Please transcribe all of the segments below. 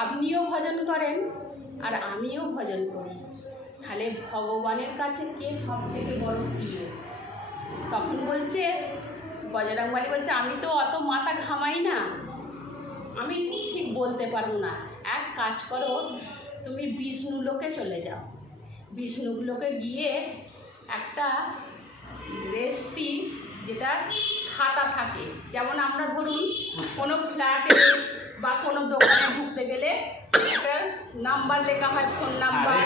আপনিও ভজন করেন আর আমিও ভজন করি, তাহলে ভগবানের কাছে কে সব থেকে বড় প্রিয়? তখন বলছে বজরংবলী বলছে, আমি তো অত মাথা ঘামাই না, আমি ঠিক বলতে পারবো না। এক কাজ করো, তুমি বিষ্ণু লোকে চলে যাও। বিষ্ণু লোকে গিয়ে একটা রেজিস্ট্রি, যেটা খাতা থাকে, যেমন আমরা ধরুন কোনো ফ্ল্যাটে বা কোনো দোকানে ঢুকতে গেলে একটা নাম্বার লেখা হয়, ফোন নাম্বার,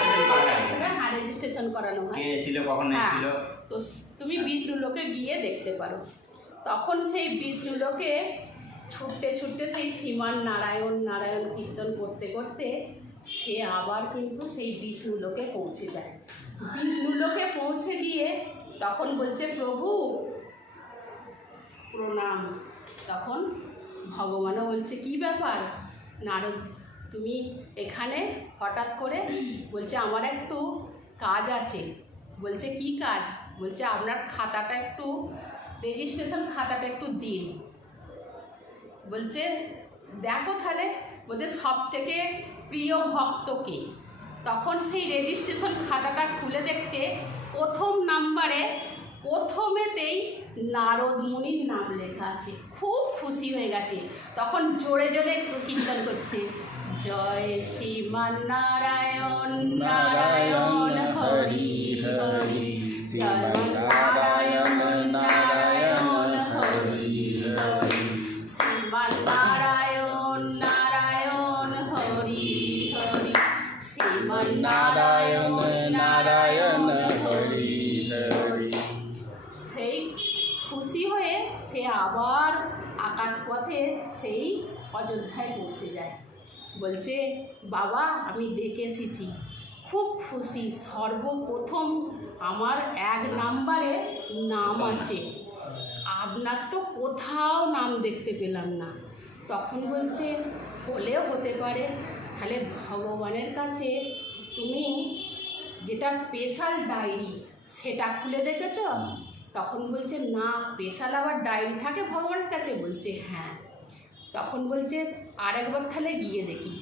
হ্যাঁ রেজিস্ট্রেশন করানো হয়। তো তুমি বিষ্ণু লোকে গিয়ে দেখতে পারো। তখন সেই বিষ্ণু লোকে ছুটতে ছুটতে সেই শ্রীমান নারায়ণ নারায়ণ কীর্তন করতে করতে সে আবার কিন্তু সেই বিষ্ণু লোকে পৌঁছে যায়। বিষ্ণু লোকে পৌঁছে গিয়ে তখন বলছে, প্রভু প্রণাম। তখন ভগবানও বলছে, কি ব্যাপার নারদ, তুমি এখানে হঠাৎ করে? বলছে, আমার একটু কাজ আছে। বলছে, কি কাজ? বলছে, আপনার খাতাটা একটু, রেজিস্ট্রেশন খাতাটা একটু দিন। বলছে, দেখো তাহলে। বলছে, সব থেকে প্রিয় ভক্তকে? তখন সেই রেজিস্ট্রেশন খাতাটা খুলে দেখছে, প্রথম নাম্বারে প্রথমেতেই নারদ মুনির নাম লেখা আছে। খুব খুশি হয়ে গেছে, তখন জোরে জোরে কীর্তন করছে, জয় শ্রীমান নারায়ণ নারায়ণ হরি হরি, শ্রীমান নারায়ণ নারায়ণ হরি হরি, শ্রীমান নারায়ণ নারায়ণ হরি হরি, শ্রীমান নারায়ণ নারায়ণ হরি হরি। সেই খুশি হয়ে সে আবার আকাশপথে সেই অযোধ্যায় পৌঁছে যায়। বলছে, বাবা আমি দেখে এসেছি, খুব খুশি, সর্বপ্রথম আমার 1 নাম্বারে নাম আছে, আপনার তো কোথাও নাম দেখতে পেলাম না। তখন বলছে, হলেও হতে পারে, তাহলে ভগবানের কাছে তুমি যেটা স্পেশাল ডায়েরি সেটা খুলে দেখেছ? তখন বলছে, না, স্পেশাল আবার ডায়েরি থাকে ভগবানের কাছে? বলছে, হ্যাঁ। তখন বলছে, আরেকবার তাহলে গিয়ে দেখি।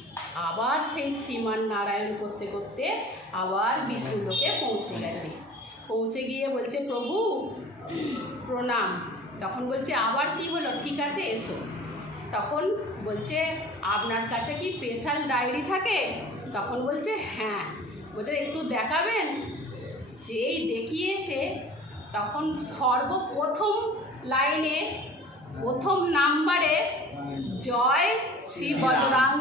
আবার সেই শ্রীমান নারায়ণ করতে করতে আবার বিষ্ণু লোকে পৌঁছে গেছে। পৌঁছে গিয়ে বলছে, প্রভু প্রণাম। তখন বলছে, আবার কি হলো? ঠিক আছে, এসো। তখন বলছে, আপনার কাছে কি স্পেশাল ডায়েরি থাকে? তখন বলছে, হ্যাঁ। বলছে, একটু দেখাবেন? যেই দেখিয়েছে, তখন সর্বপ্রথম লাইনে প্রথম নাম্বারে জয় শ্রী বজরং